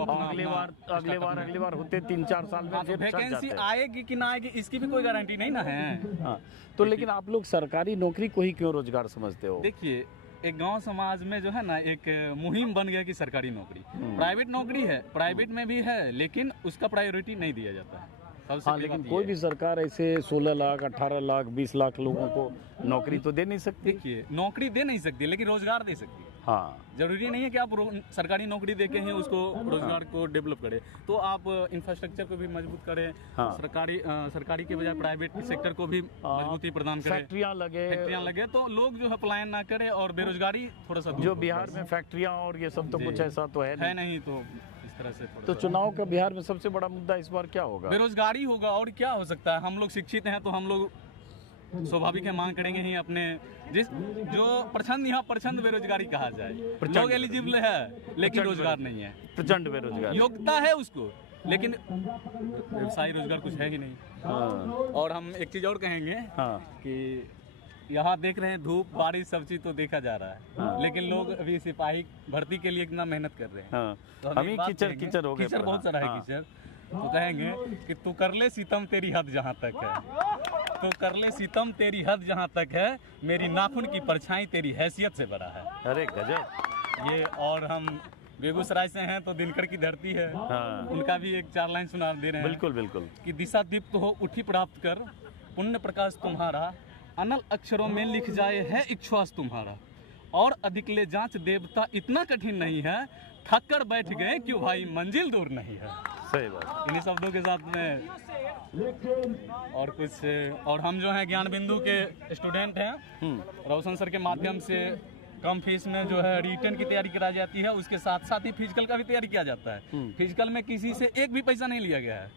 अगले बार होते 3-4 साल में फिर छट वैकेंसी जाते हैं। आएगी कि ना आएगी इसकी भी कोई गारंटी नहीं ना है। हाँ। तो लेकिन आप लोग सरकारी नौकरी को ही क्यों रोजगार समझते हो? देखिए, एक गांव समाज में जो है ना एक मुहिम बन गया कि सरकारी नौकरी, प्राइवेट नौकरी है, प्राइवेट में भी है, लेकिन उसका प्रायोरिटी नहीं दिया जाता है। हाँ, लेकिन कोई भी सरकार ऐसे 16 लाख, 18 लाख, 20 लाख लोगों को नौकरी तो दे नहीं सकती। देखिए, नौकरी दे नहीं सकती, लेकिन रोजगार दे सकती है। हाँ। जरूरी नहीं है कि आप सरकारी नौकरी देके ही उसको रोजगार को डेवलप करें, तो आप इंफ्रास्ट्रक्चर को भी मजबूत करें। हाँ। सरकारी के बजाय प्राइवेट सेक्टर को भी मजबूती प्रदान करें, फैक्ट्रियाँ लगे, तो लोग जो है पलायन ना करें और बेरोजगारी थोड़ा सा दूर जो हो। बिहार में फैक्ट्रियाँ और ये सब तो जी। कुछ ऐसा तो है नहीं, तो इस तरह से तो चुनाव का बिहार में सबसे बड़ा मुद्दा इस बार क्या होगा? बेरोजगारी होगा, और क्या हो सकता है। हम लोग शिक्षित हैं तो हम लोग स्वाभाविक है मांग करेंगे ही अपने जो प्रचंड, यहाँ प्रचंड बेरोजगारी कहा जाए, लोग एलिजिबल है लेकिन रोजगार नहीं है, प्रचंड बेरोजगार, योग्यता है उसको, लेकिन व्यवसायी रोजगार कुछ है ही नहीं। हाँ। और हम एक चीज और कहेंगे, हाँ। कि यहाँ देख रहे हैं धूप बारिश सब चीज तो देखा जा रहा है, हाँ। लेकिन लोग अभी सिपाही भर्ती के लिए इतना मेहनत कर रहे हैं। हाँ। तो हम ही कीचड़ हो गए, कीचड़ बहुत सारा है। हाँ। कीचड़ तो कहेंगे कि तू कर ले सितम तेरी हद जहाँ तक है, तो कर ले सितम तेरी हद जहाँ तक है, मेरी नाखून की परछाई तेरी हैसियत से बड़ा है। अरे गजब। ये, और हम बेगूसराय से हैं तो दिनकर की धरती है। हाँ। उनका भी एक 4 लाइन सुना दे रहे हैं। बिल्कुल बिल्कुल। कि दिशा दीप्त हो उठी प्राप्त कर, पुण्य प्रकाश तुम्हारा, अनल अक्षरों में लिख जाए है इच्छ्वास तुम्हारा, और अधिक ले जांच देवता इतना कठिन नहीं है, थककर बैठ गए क्यों भाई मंजिल दूर नहीं है। सही बात। इन्हीं शब्दों के साथ में और कुछ, और हम जो हैं ज्ञान बिंदु के स्टूडेंट हैं, रोशन सर के माध्यम से कम फीस में जो है रिटर्न की तैयारी कराई जाती है, उसके साथ साथ ही फिजिकल का भी तैयारी किया जाता है। फिजिकल में किसी से एक भी पैसा नहीं लिया गया है,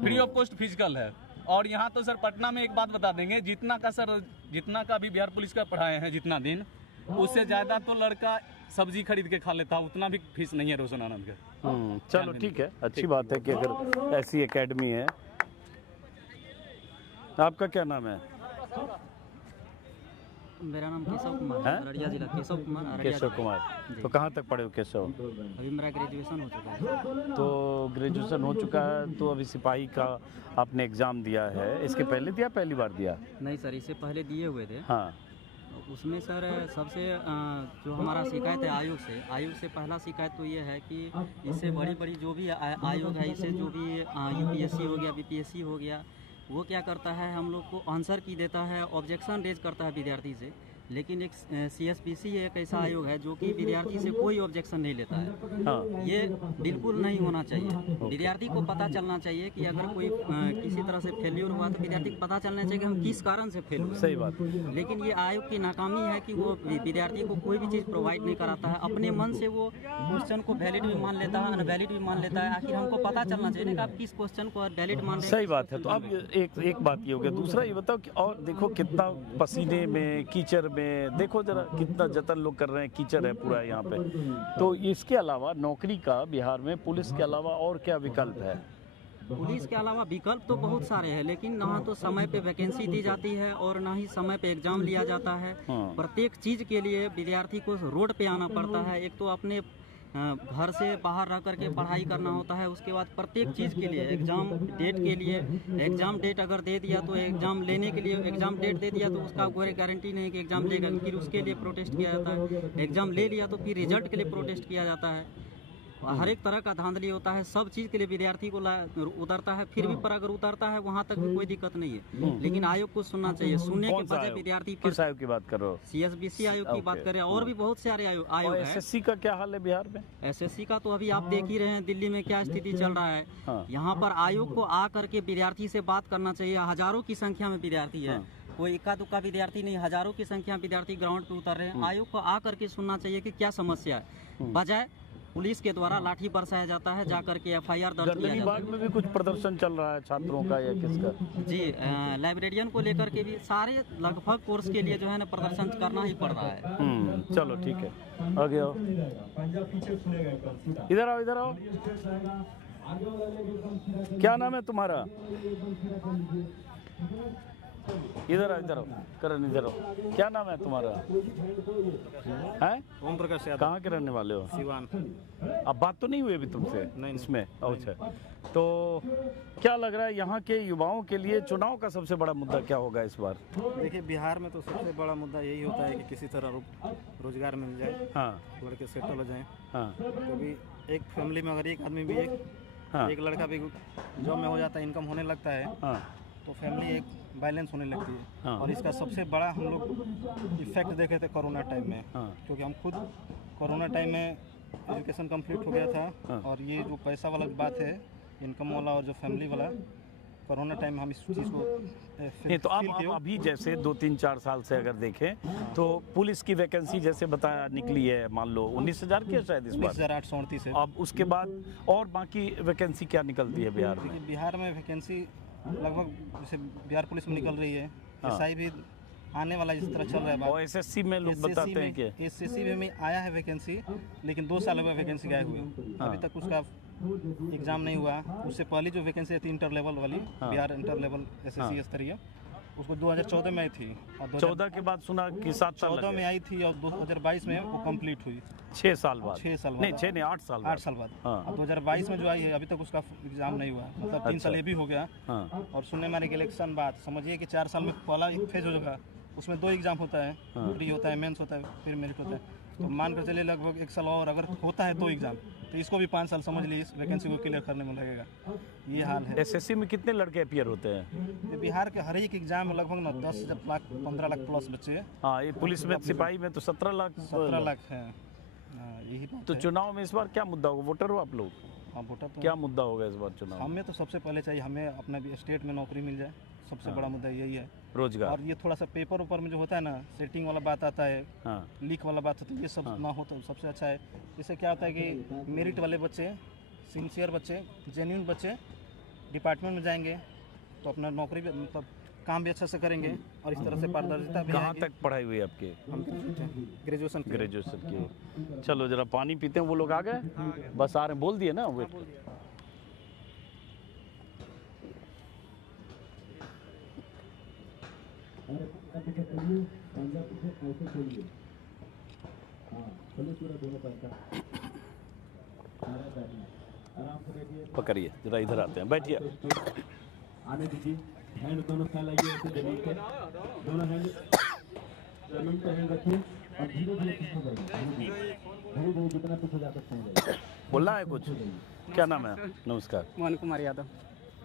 फ्री ऑफ कॉस्ट फिजिकल है। और यहाँ तो सर पटना में एक बात बता देंगे, जितना का भी बिहार पुलिस का पढ़ाए हैं जितना दिन, उससे ज़्यादा तो लड़का सब्जी खरीद के खा लेता है, उतना भी फीस नहीं है रोशन आनंद का। चलो ठीक है, अच्छी बात है कि अगर ऐसी एकेडमी है। आपका क्या नाम है? मेरा नाम केशव कुमार है, अररिया जिला। केशव कुमार, अररिया केशव जिला। कुमार। तो कहाँ तक पढ़े हो केशव? अभी मेरा ग्रेजुएशन हो चुका है। तो ग्रेजुएशन हो चुका है, तो अभी सिपाही का आपने एग्ज़ाम दिया है। इसके पहले दिया, पहली बार दिया? नहीं सर, इससे पहले दिए हुए थे। हाँ। उसमें सर सबसे जो हमारा शिकायत है आयोग से पहला शिकायत तो ये है कि इससे बड़ी जो भी आयोग है, इससे जो भी यूपीएससी हो गया, बीपीएससी हो गया, वो क्या करता है, हम लोग को आंसर की देता है, ऑब्जेक्शन रेज करता है विद्यार्थी से। लेकिन एक सीएसपीसी एक ऐसा आयोग है जो कि विद्यार्थी से कोई ऑब्जेक्शन नहीं लेता है। हाँ। ये बिल्कुल नहीं होना चाहिए। विद्यार्थी को पता चलना चाहिए कि अगर कोई किसी तरह से फेल्यूर हुआ तो विद्यार्थी को पता चलना चाहिए कि हम किस कारण से फेल हुए। सही बात। लेकिन ये आयोग की नाकामी है कि वो विद्यार्थी को कोई भी चीज़ प्रोवाइड नहीं कराता है। अपने मन से वो क्वेश्चन को वैलिड भी मान लेता है, अनवैलिड भी मान लेता है। आखिर हमको पता चलना चाहिए कि आप किस क्वेश्चन को वैलिड मान रहे हैं। सही बात है। तो अब एक बात ये हो गया। दूसरा ये बताओ कि और देखो कितना पसीने में, कीचड़ में, देखो जरा कितना जतन लोग कर रहे हैं, कीचड़ है पूरा यहाँ पे। तो इसके अलावा नौकरी का बिहार में पुलिस के अलावा और क्या विकल्प है? पुलिस के अलावा विकल्प तो बहुत सारे हैं, लेकिन ना तो समय पे वैकेंसी दी जाती है और ना ही समय पे एग्जाम लिया जाता है। प्रत्येक चीज़ के लिए विद्यार्थी को रोड पे आना पड़ता है। एक तो अपने घर से बाहर रह करके पढ़ाई करना होता है, उसके बाद प्रत्येक चीज़ के लिए एग्ज़ाम डेट के लिए, एग्ज़ाम डेट अगर दे दिया तो एग्ज़ाम लेने के लिए, एग्ज़ाम डेट दे दिया तो उसका कोई गारंटी नहीं कि एग्ज़ाम लेगा, फिर उसके लिए प्रोटेस्ट किया जाता है। एग्ज़ाम ले लिया तो फिर रिजल्ट के लिए प्रोटेस्ट किया जाता है। हर एक तरह का धांधली होता है, सब चीज़ के लिए विद्यार्थी को उतरता है। फिर भी पर अगर उतरता है वहाँ तक भी कोई दिक्कत नहीं है, लेकिन आयोग को सुनना चाहिए। सुनने के बजाय विद्यार्थी किस आयोग की बात कर रहे हो? सीएसबीसी आयोग की बात करें, और भी बहुत सारे आयोग है। एसएससी का क्या हाल है बिहार में? एसएससी का तो अभी आप देख ही रहे हैं दिल्ली में क्या स्थिति चल रहा है। यहाँ पर आयोग को आ करके विद्यार्थी से बात करना चाहिए। हजारों की संख्या में विद्यार्थी है, कोई इक्का दुक्का विद्यार्थी नहीं, हजारों की संख्या में विद्यार्थी ग्राउंड पे उतर रहे हैं। आयोग को आ करके सुनना चाहिए कि क्या समस्या है, बजाय पुलिस के द्वारा लाठी बरसाया जाता है, जाकर के एफआईआर दर्ज किया जाता है। में भी कुछ प्रदर्शन चल रहा है छात्रों का या किसका? जी, लाइब्रेरियन को लेकर के भी सारे लगभग कोर्स के लिए जो है ना प्रदर्शन करना ही पड़ रहा है। चलो ठीक है, आगे आओ, इधर आओ, इधर आओ। क्या नाम है तुम्हारा? इधर आओ, इधर आओ, करण इधर आओ। क्या नाम है तुम्हारा? हैं? ओम प्रकाश यादव। कहाँ के रहने वाले हो? सिवान। अब बात तो नहीं हुई अभी तुमसे? नहीं। इसमें अच्छा। तो क्या लग रहा है यहाँ के युवाओं के लिए चुनाव का सबसे बड़ा मुद्दा क्या होगा इस बार? देखिए, बिहार में तो सबसे बड़ा मुद्दा यही होता है कि किसी तरह रोजगार मिल जाए। हाँ। लड़के सेटल हो जाएं। हाँ। क्योंकि एक फैमिली में अगर एक आदमी भी एक लड़का भी जॉब में हो जाता है, इनकम होने लगता है, तो फैमिली एक बैलेंस होने लगती है। और इसका सबसे बड़ा हम लोग इफेक्ट देखे थे कोरोना टाइम में, क्योंकि हम खुद कोरोना टाइम में एजुकेशन कंप्लीट हो गया था। और ये जो पैसा वाला बात है, इनकम वाला और जो फैमिली वाला, कोरोना टाइम हम इस चीज़ को नहीं। तो अब अभी जैसे 2-3-4 साल से अगर देखें तो पुलिस की वैकेंसी जैसे बताया निकली है, मान लो 19,000 की है शायद इस बार, 19,838 है। अब उसके बाद और बाकी वैकेंसी क्या निकलती है बिहार में? बिहार में वैकेंसी लगभग जैसे बिहार पुलिस में निकल रही है, एसआई भी आने वाला जिस तरह चल रहा है। और एसएससी में लोग बताते हैं कि एसएससी में आया है वैकेंसी, लेकिन 2 साल हुआ वैकेंसी गए हुए, अभी तक उसका एग्जाम नहीं हुआ। उससे पहले जो वैकेंसी थी इंटर लेवल वाली, बिहार इंटर लेवल एसएससी स्तरीय, उसको 2014 में आई थी। और 14 के बाद सुना कि 7 साल 14 में आई थी और 2022 में वो कंप्लीट हुई। 6 साल बाद। 6 साल नहीं, 6 नहीं, 8 साल बाद। 8 साल बाद। और 2022 में जो आई है, अभी तक उसका एग्जाम नहीं हुआ, मतलब 3 साल ये भी हो गया। और सुनने में इलेक्शन बाद समझिए कि 4 साल में पहला फेज हो जाएगा, उसमें 2 एग्जाम होता है, प्री होता है, मेंस होता है, फिर मेरिट होता है। तो मान कर चलिए लगभग 1 साल और अगर होता है 2 एग्जाम, तो इसको भी 5 साल समझ लीजिए इस वैकेंसी को क्लियर करने में लगेगा। ये हाल है। एसएससी में कितने लड़के अपीयर होते हैं? बिहार के हर एक एग्जाम में लगभग 10 लाख 15 लाख प्लस बच्चे। हाँ, ये पुलिस में, सिपाही में तो 17 लाख है। यही तो चुनाव में इस बार क्या मुद्दा होगा? वोटर हो आप लोग? हाँ, वोटर तो क्या मुद्दा होगा इस बार चुनाव? हमें तो सबसे पहले चाहिए, हमें अपना भी स्टेट में नौकरी मिल जाए, सबसे बड़ा मुद्दा यही है। रोजगार और ये थोड़ा सा पेपर ऊपर में जो होता है ना, सेटिंग वाला बात आता है, हाँ लीक वाला बात होता है, ये सब ना हो तो सबसे अच्छा है। इससे क्या होता है कि मेरिट वाले बच्चे, सिंसियर बच्चे, जेन्युइन बच्चे डिपार्टमेंट में जाएंगे तो अपना नौकरी भी मतलब काम भी अच्छा से करेंगे और इस तरह से पारदर्शिता भी कहाँ आएगी। तक पढ़ाई हुई आपके? हम ग्रेजुएशन ग्रेजुएशन की। चलो जरा पानी पीते हैं। वो लोग आ गए? बस आ रहे हैं, बोल दिए ना? वेट पकड़िए जरा, इधर आते हैं, बैठिए। आने दीजिए, हैंड दोनों फैलाइए ऐसे जमीन पे, दोनों हैंड जमीन पे हैंड रखिए और धीरे धीरे पीछे जाइए, धीरे धीरे जितना पीछे जा सकते हैं जाइए। बोलना है कुछ? क्या नाम है? नमस्कार। मोहन कुमार यादव,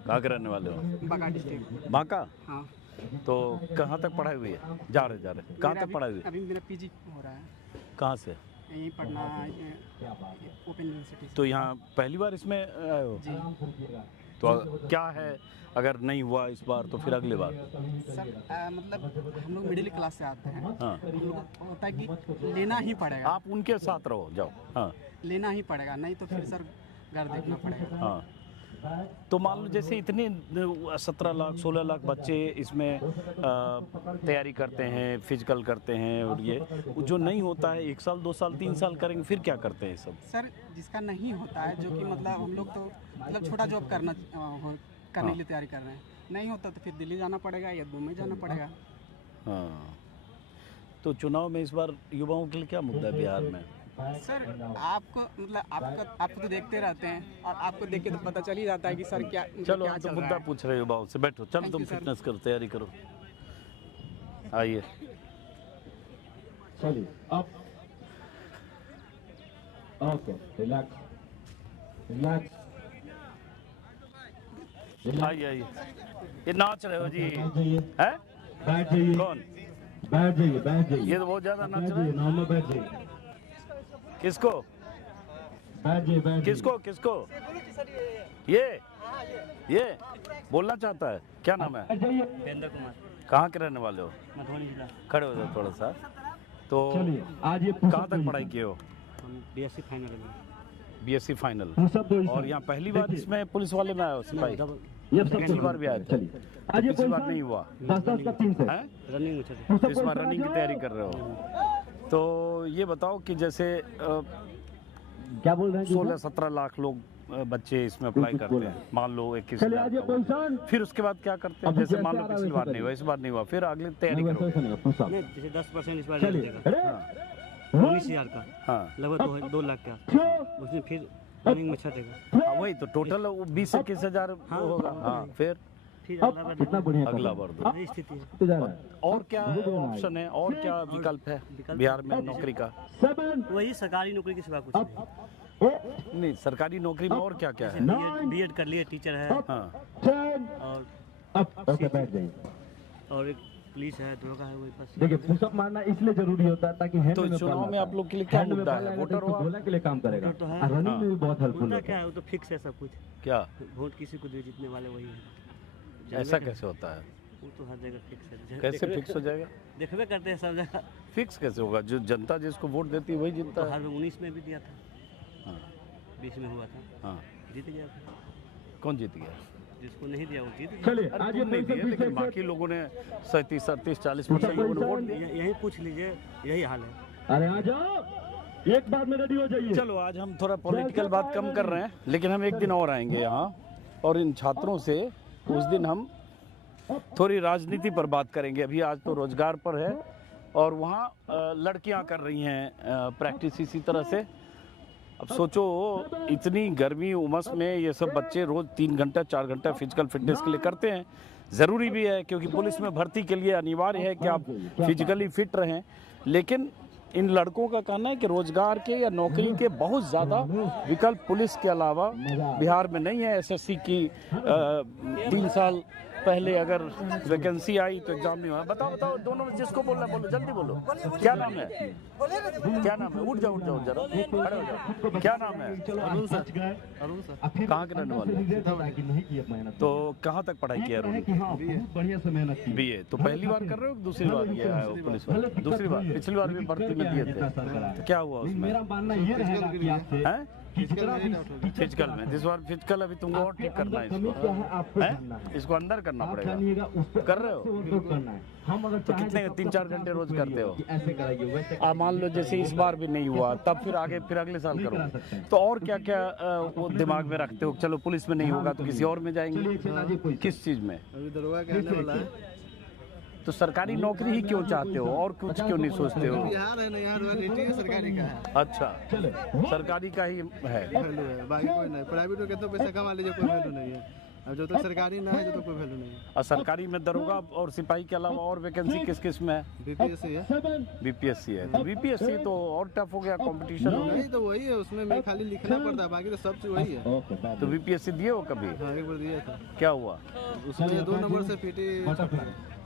कहाँ के रहने वाले हो? बांका डिस्ट्रिक्ट। बांका? हाँ। तो कहाँ तक पढ़ाई हुई है? जा रहे कहाँ तक पढ़ाई हुई? अभी मेरा पीजी हो रहा है। कहाँ से? यहीं पढ़ना ओपन यूनिवर्सिटी। तो यहाँ पहली बार इसमें आए हो? जी। तो क्या है, अगर नहीं हुआ इस बार तो फिर अगली बार? सर मतलब हम लोग मिडिल क्लास से आते हैं, हाँ। हम लोग को होता है कि लेना ही पड़ेगा। आप उनके साथ रहो, जाओ। हाँ लेना ही पड़ेगा, नहीं तो फिर सर घर देखना पड़ेगा। हाँ। तो मान लो जैसे इतने 17 लाख 16 लाख बच्चे इसमें तैयारी करते हैं, फिजिकल करते हैं, और ये जो नहीं होता है 1 साल 2 साल 3 साल करेंगे, फिर क्या करते हैं सब? सर जिसका नहीं होता है, जो कि मतलब हम लोग तो मतलब छोटा जॉब करने के लिए तैयारी कर रहे हैं, नहीं होता तो फिर दिल्ली जाना पड़ेगा या मुंबई जाना पड़ेगा। हाँ। तो चुनाव में इस बार युवाओं के लिए क्या मुद्दा है बिहार में? सर आपको मतलब आपको तो देखते रहते हैं और आपको देख के तो पता चल ही जाता है कि सर क्या चलो क्या हम तो चल मुद्दा रहा है। पूछ रहे हो युवाओं से। बैठो, चलो Thank तुम you, sir. फिटनेस करो, तैयारी करो। आइए। चलिए अप, ओके, रिलैक्स रिलैक्स। आइए आइए। ये नाच रहे हो जी? है? बैठ जाइए, कौन? बैठ जाइए, बैठ जाइए। ये तो बहुत ज्यादा नाच बैठ रहा जाइए, है। नॉर्मल बैठ जाइए, किसको? बैठ जाइए, बैठ जाइए। किसको? ये बोलना चाहता है। क्या नाम है? वीरेंद्र कुमार, कहाँ के रहने वाले हो? मधुबनी जिला। खड़े हो जाओ थोड़ा सा। तो चलिए आज ये कहाँ तक पढ़ाई किए हो? हम BSc फाइनल में। BSc final. सब दो और यहाँ पहली बार इसमें पुलिस वाले में आए हो सिपाही? ये सब पिछली बार भी आए थे। चलिए आज ये पिछली बार नहीं हुआ 10-10 का 3 से है? रनिंग में चले। तो इस बार रनिंग की तैयारी कर रहे हो। तो ये बताओ कि जैसे क्या बोल रहे हैं? 16-17 लाख लोग बच्चे इसमें अप्लाई करते हैं, मान लो 21 चलिए आज ये पोजीशन, फिर उसके बाद क्या करते हैं? जैसे मान लो पिछली बार नहीं हुआ, इस बार नहीं हुआ, फिर अगली तैयारी करो। नहीं, जैसे 10% इस बार चलिए देगा 19,000 का, हाँ लगभग 2 लाख का, उसमें फिर रनिंग में छटेगा। हाँ, वही तो टोटल 20-21 हजार होगा। हाँ फिर कितना बढ़िया अगला बार दो। यही स्थिति है। तो जा रहा है। और क्या ऑप्शन है, और क्या विकल्प है बिहार में नौकरी का? वही सरकारी नौकरी के सिवा कुछ नहीं। नहीं, सरकारी नौकरी में और क्या क्या है? बीएड कर लिए, टीचर है, हाँ और ओके बैठ जाइए। और एक पुलिस है, दरोगा है, वही बस। देखिए पुशअप मारना इसलिए जरूरी होता है ताकि हैंड तो में चुनाव बल में आता आप लोग के लिए क्या हैंड में मुद्दा बल है? आएगा वोटर तो हो आप? गोला के लिए काम करेगा वोटर तो है। और रनिंग में भी बहुत हेल्पफुल मुद्दा होता क्या है। है, वो तो फिक्स है सब कुछ। क्या वोट किसी को दे, जीतने वाले वही है। ऐसा कैसे होता है? वो तो हर जगह फिक्स है। कैसे फिक्स हो जाएगा? देखबे करते हैं सब जगह। फिक्स कैसे होगा? जो जनता जिसको वोट देती है वही जीतता तो है। हर 19 में भी दिया था, हाँ 20 में हुआ था, हाँ। जीत गया था। कौन जीत गया? जिसको नहीं दिया वो जीत गया। चलिए अरे आज तुम नहीं दिए, लेकिन बाकी लोगों ने 37, 38, 40% लोगों ने वोट दिया। यही पूछ लीजिए, यही हाल है। अरे आ जाओ, एक बार में रेडी हो जाइए। चलो आज हम थोड़ा पॉलिटिकल बात कम कर रहे हैं, लेकिन हम एक दिन और आएंगे यहाँ, और इन छात्रों से उस दिन हम थोड़ी राजनीति पर बात करेंगे। अभी आज तो रोजगार पर है, और वहाँ लड़कियाँ कर रही हैं प्रैक्टिस इसी तरह से। अब सोचो, इतनी गर्मी उमस में ये सब बच्चे रोज 3 घंटा 4 घंटा फिजिकल फिटनेस के लिए करते हैं। ज़रूरी भी है, क्योंकि पुलिस में भर्ती के लिए अनिवार्य है कि आप फिजिकली फिट रहें। लेकिन इन लड़कों का कहना है कि रोजगार के या नौकरी के बहुत ज़्यादा विकल्प पुलिस के अलावा बिहार में नहीं है। SSC की 3 साल पहले अगर वैकेंसी आई तो एग्जाम नहीं हुआ। बताओ बताओ दोनों में जिसको बोलना बोलो, जल्दी बोलो। क्या नाम है? क्या नाम है? उठ जाओ जरा, खड़े हो जाओ। क्या नाम है? अरुण सर। कहाँ के रहने वाले? तो कहाँ तक पढ़ाई किया? बढ़िया से मेहनत की। BA। तो पहली बार कर रहे हो कि दूसरी बार किया है वो पुलिस वाले? दूसरी बार। पिछली बार भी भर्ती में दिए थे, तो क्या हुआ उसमें? मेरा मानना ये रहेगा कि आपसे हैं? फिजिकल में इस बार फिजिकल अभी तुमको और ठीक करना है क्या इसको, है आपको हैं? जानना है। इसको अंदर करना आप पड़ेगा। जानिएगा उस पर कर रहे हो? वर्कआउट करना है। हम अगर तो कितने 3-4 घंटे रोज करते हो? ऐसे कराइए वैसे आप मान लो जैसे इस बार भी नहीं हुआ, तब फिर आगे फिर अगले साल करो। तो और क्या क्या वो दिमाग में रखते हो? चलो पुलिस में नहीं होगा तो किसी और में जाएंगे। किस चीज में? अभी दरोगा के आने वाला है। तो सरकारी नौकरी ही क्यों चाहते हो और कुछ क्यों नहीं सोचते हो? बिहार है ना, यहाँ रॉयल्टी सरकारी का है, अच्छा, सरकारी का ही है। वैल्यू है, बाकी कोई नहीं। प्राइवेट में कितना पैसा कमा लीजिए, कोई वैल्यू नहीं है। अब जब तक सरकारी ना है जब तक कोई वैल्यू नहीं है। और सरकारी में दरोगा और सिपाही के अलावा और वैकेंसी किस किस में है? BPSC है। BPSC है। तो BPSC तो और टफ हो गया, कंपटीशन हो गया। नहीं तो वही है, उसमें मैं खाली लिखना पड़ता है, बाकी तो सब चीज वही है। तो BPSC दिए हो कभी? हाँ, एक बार दिया था। क्या हुआ? उसमें 2 नंबर से PT